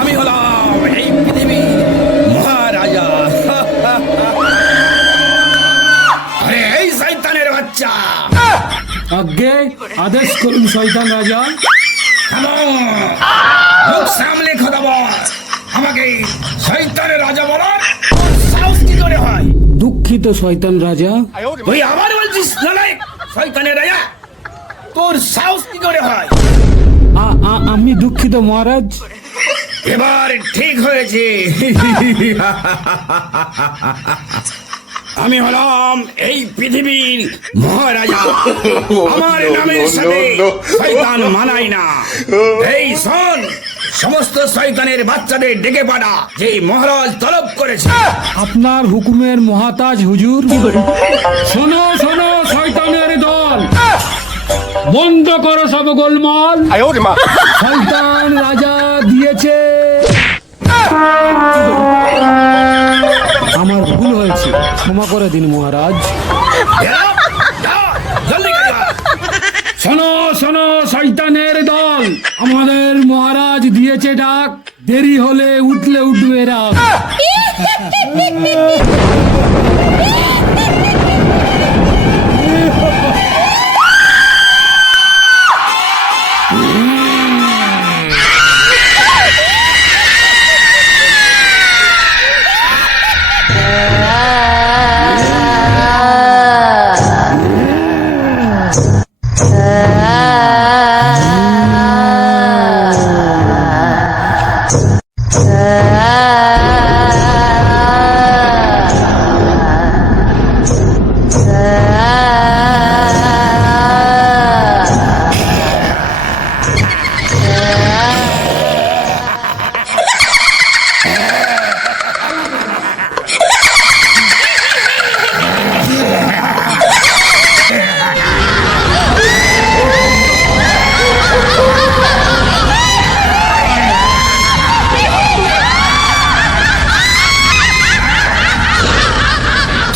আমি হলাম এই পৃথিবীর মহারাজা। আরে এই শয়তানের বাচ্চা, আজ্ঞে আদেশ করুন শয়তান রাজা। মুখ সামলে কথা বল। আমাকে শয়তানের রাজা বলার সাহস কি করে হয়? দুঃখিত শয়তান রাজা। তুই আবার বলছিস নালায়েক শয়তানের রাজা? তোর সাহস কি করে হয়? আমি দুঃখিত মহারাজ। এবার ঠিক হয়েছে। আমি হলাম এই পৃথিবীর মহারাজা। আমার নামের সাথে শয়তান মানাই না। এই শোন, সমস্ত শয়তানের বাচ্চাদের ডেকে পাঠা, যে মহারাজ তলব করেছে। আপনার হুকুমের মহাতাজ হুজুর। শোনো শোনো শয়তানের দল, বন্ধ করো সব গোলমাল। শয়তান রাজা দিয়েছে। আমার ভুল হয়েছে, ক্ষমা করে দিন মহারাজ। জলদি করে যা। শোনো শোনো শয়তানের দল, আমাদের মহারাজ দিয়েছে ডাক, দেরি হলে উঠলে উঠবে রাগ।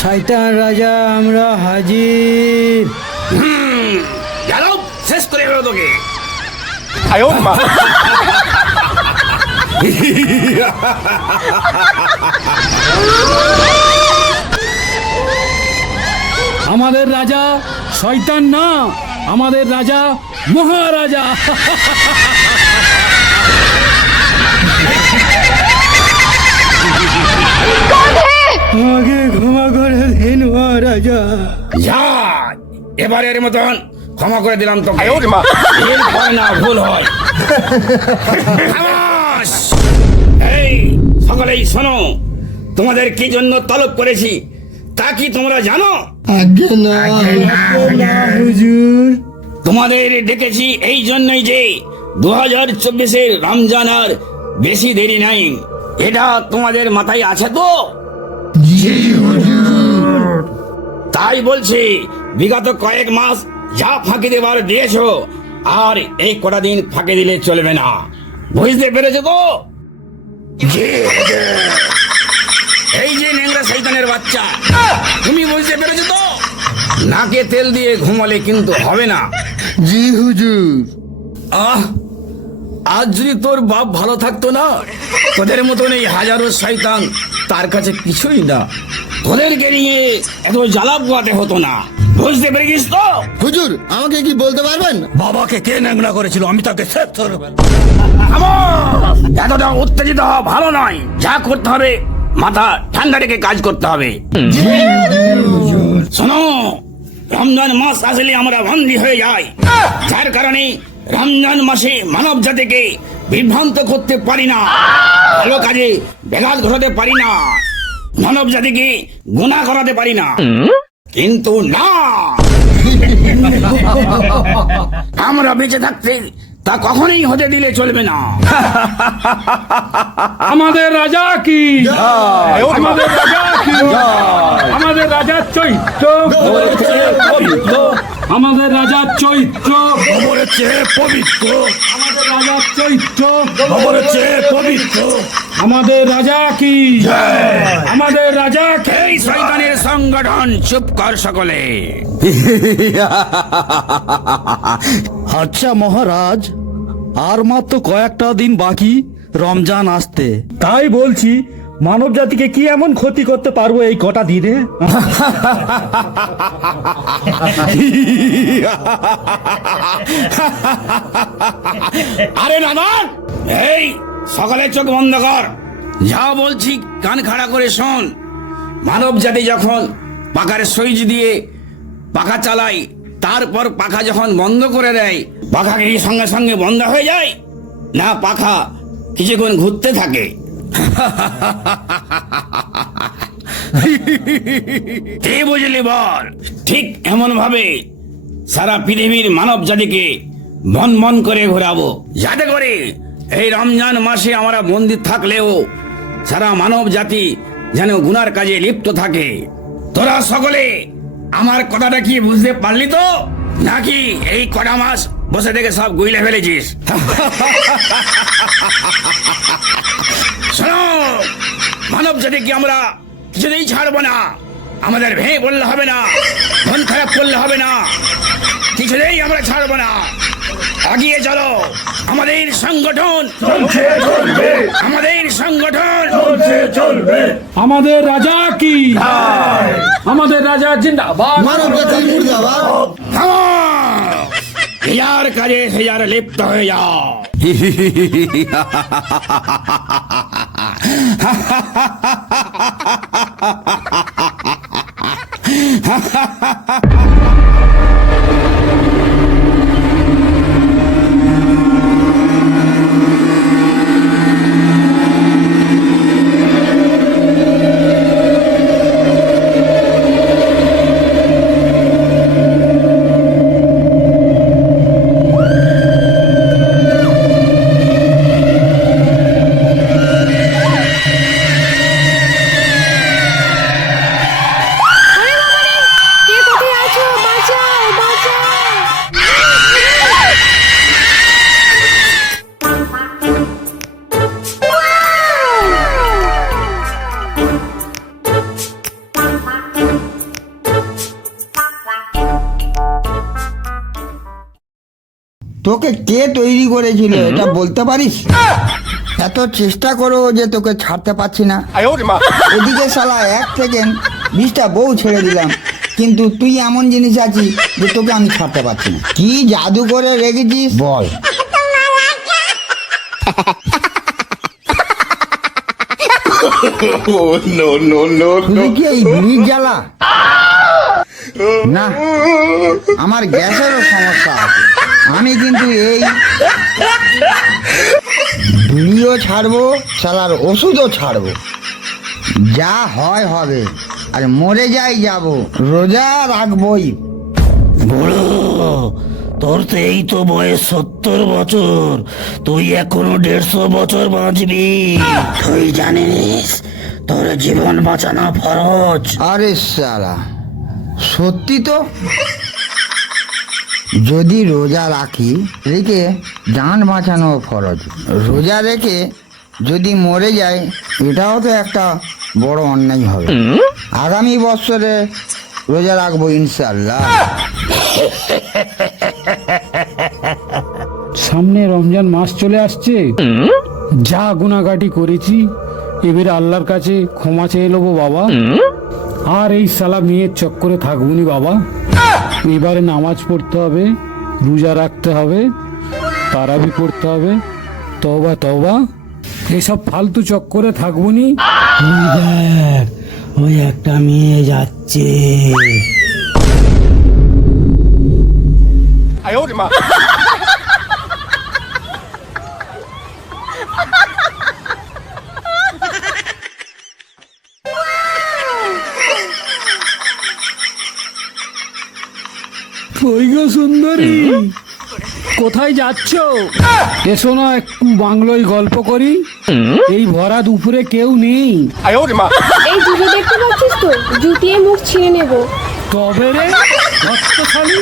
শয়তান রাজা আমরা হাজির। গেল, শেষ করে গেল তোকে। আমাদের রাজা শয়তান না, আমাদের রাজা মহারাজা। আমাকে ক্ষমা করে দিন মহারাজা। যা, এবারের মতন ক্ষমা করে দিলাম তোকে। এরপর না ভুল হয়। খামোশ! এই সকলেই শোনো, তোমাদের কি জন্য তলব করেছি তা কি তোমরা জানো? আজ্ঞে না হুজুর। তোমাদের ডেকেছি এই জন্যই যে 2024 রমজান আর বেশি দেরি নাই। এটা তোমাদের মাথায় আছে তো? তাই বলছি, বিগত কয়েক মাস যা ফাঁকি দেবার দিয়েছো, আর এই কটা দিন ফাঁকি দিলে চলবে না। বুঝতে পেরেছো তো? এই যে নেংরা শয়তানের বাচ্চা, তুমি বুঝতে পেরেছো তো? নাকে তেল দিয়ে ঘুমালে কিন্তু হবে না। জি হুজুর। আজ যদি তোর বাপ ভালো থাকতো না, তোদের মতন এই হাজারো শয়তান তার কাছে কিছুই না। তোদেরকে নিয়ে এত জ্বালা পোয়াতে হতো না। বুঝতে পেরেছিস তো? হুজুর আমাকে কি বলতে পারবেন? বাবাকে কে ন্যাংরা করেছিল আমি তাকে শেষ করে ফেলবো। এতটা উত্তেজিত হওয়া ভালো নয়। যা করতে হবে মাথা ঠান্ডা রেখে কাজ করতে হবে। শোনো, রমজান মাস আসলে আমরা বন্দী হয়ে যাই, যার কারণে রমজান মাসে মানব জাতিকে বিভ্রান্ত করতে পারি না, ভালো কাজে ব্যাঘাত ঘটাতে পারি না, মানব জাতিকে গুনাহ করাতে পারি না। কিন্তু না, আমরা বেঁচে থাকতে তা কখনোই হতে দিলে চলবে না। আমাদের রাজা কি, আমাদের রাজা কি, আমাদের রাজা চৈত্র, আমাদের রাজার চরিত্র খবরের চেয়ে পবিত্র, আমাদের রাজার চরিত্র খবরের চেয়ে পবিত্র। আমাদের রাজা কি আমাদের রাজা কে এই শয়তানের সংগঠন, চুপ কর সকলে। আচ্ছা মহারাজ, আর মাত্র কয়েকটা দিন বাকি রমজান আসতে, তাই বলছি মানব জাতিকে কি এমন ক্ষতি করতে পারবো এই কটা দিনে? আরে নাদান, এই সকালে চোখ বন্ধ কর, যা বলছি কান খাড়া করে শোন। মানব জাতি যখন পাখার সুইচ দিয়ে পাখা চালায়, তারপর পাখা যখন বন্ধ করে দেয়, পাখা কি সঙ্গে সঙ্গে বন্ধ হয়ে যায়? না, পাখা কিছুক্ষণ ঘুরতে থাকে। কে বুঝলি বল? ঠিক এমন ভাবে সারা পৃথিবীর মানব জাতিকে মন মন করে ঘোরাবো, যাতে করে এই রমজান মাসে আমরা বন্দী থাকলেও সারা মানব জাতি যেন গুনার কাজে লিপ্ত থাকে। তোরা সকলে আমার কথাটা কি বুঝতে পারলি তো, নাকি এই কটা মাস বসে থেকে সব গুইলে ফেলেছিস? শোনো, মানব জাতিকে আমরা কিছুতেই ছাড়বো না। আমাদের ভেঙে পড়লে হবে না, মন খারাপ করলে হবে না, কিছুতেই আমরা ছাড়বো না। এগিয়ে চলো, আমাদের সংগঠন আমাদের সংগঠন চলবে। আমাদের রাজা কি আমাদের রাজা জিন্দাবাদ। মানব জাতির মুর্দাবাদ। হিজার কাজে হিজার লিপ্ত হয়ে যাও। কে কোথায় আছো? বাঁচাও, বাঁচাও। তোকে কে তৈরি করেছিল এটা বলতে পারিস? এত চেষ্টা করো যে তোকে ছাড়তে পারছি না। এদিকে শালা 1 সেকেন্ড 20টা বউ ছেড়ে দিলাম, কিন্তু তুই এমন জিনিস আছিস যে তোকে আমি ছাড়তে পারছি না। কি জাদু করে রেখেছিস বল? শুধু কি এই বুড়ির জ্বালা? না, আমার গ্যাসেরও সমস্যা আছে। আমি কিন্তু এই বিড়িও ছাড়বো, শালার ওষুধও ছাড়বো। যা হয় হবে, আর মরে যাই যাব, রোজা রাখবই। বুড়ো, তোর তো এই তো বয়স 70 বছর, তুই এখনো 150 বছর বাঁচবি। তুই জানিস তোর জীবন বাঁচানো ফরজ। আরে শালা, সত্যি তো। যদি রোজা রাখি, রেখে জান বাঁচানো ফরজ। রোজা রেখে যদি মরে যায়, এটাও তো একটা বড় অন্যায় হবে। আগামী বছরে রোজা রাখবো ইনশাল্লাহ। সামনে রমজান মাস চলে আসছে, যা গুনাহগাটি করেছি এবারে আল্লাহর কাছে ক্ষমা চেয়ে নেবো বাবা। আর এই সালা মেয়ের চক্করে থাকবুনি বাবা। এবারে নামাজ পড়তে হবে, রোজা রাখতে হবে, তারাবি পড়তে হবে। তওবা তওবা, এসব ফালতু চক্করে থাকবুনি। ওই একটা মেয়ে যাচ্ছে। ওই গো সুন্দরী, কোথায় যাচ্ছ? এসো না একটু বাংলোয় গল্প করি। এই ভরা দুপুরে কেউ নেই। এই জুতো দেখতে পাচ্ছিস তো? জুতিয়ে মুখ ছিঁড়ে নেবো। তবে রে রক্তশালী।